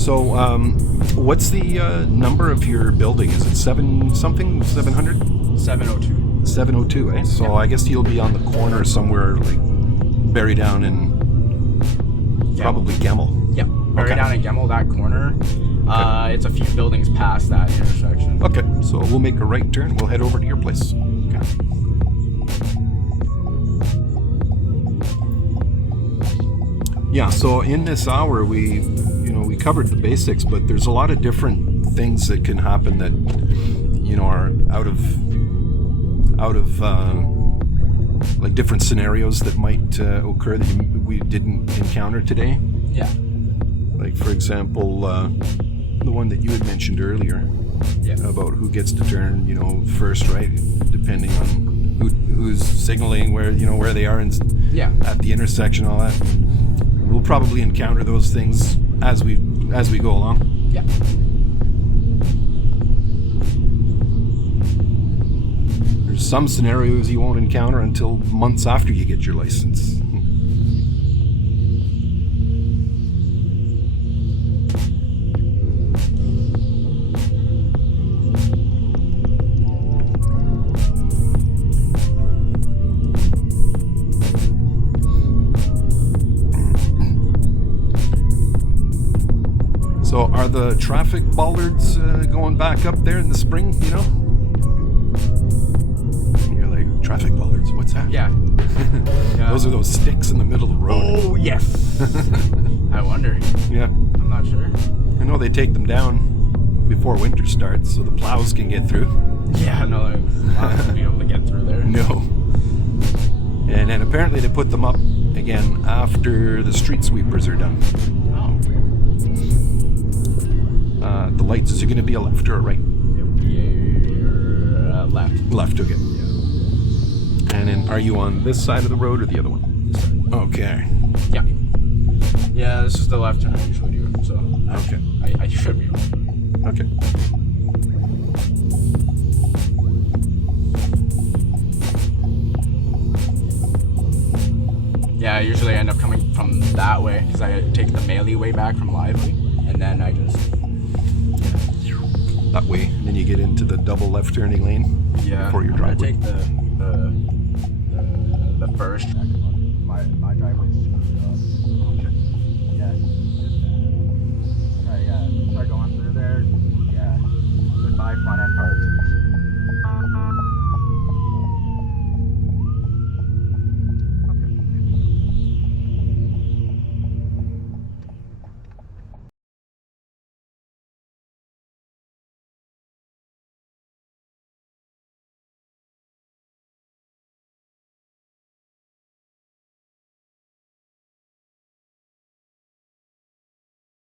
So, what's the number of your building? Is it 700? 702. 702, eh? So I guess you'll be on the corner somewhere, like buried down in probably Gemmel. Yeah, buried down in Gemmel, that corner. Okay. It's a few buildings past that intersection. Okay, so we'll make a right turn. We'll head over to your place. Okay. Yeah, so in this hour we covered the basics, but there's a lot of different things that can happen that are out of like different scenarios that might occur that we didn't encounter today. Yeah. Like, for example, the one that you had mentioned earlier, about who gets to turn, first, right? Depending on who's signaling where they are at the intersection, all that. We'll probably encounter those things as we go along. Yeah. There's some scenarios you won't encounter until months after you get your license. So are the traffic bollards going back up there in the spring, And you're like, traffic bollards, what's that? Yeah. Those are those sticks in the middle of the road. Oh, yes. I wonder. Yeah. I'm not sure. I know they take them down before winter starts so the plows can get through. Yeah, no, I'm not going to be able to get through there. No. And then apparently they put them up again after the street sweepers are done. The lights, is it going to be a left or a right? Left. Left, okay. Yeah. And then are you on this side of the road or the other one? This side. Okay. Yeah. Yeah, this is the left turn I usually do, so Okay. I should be able to. Okay. Yeah, I usually end up coming from that way because I take the Melee way back from Lively, and then I just that way, and then you get into the double left turning lane before your driveway. I take the first track.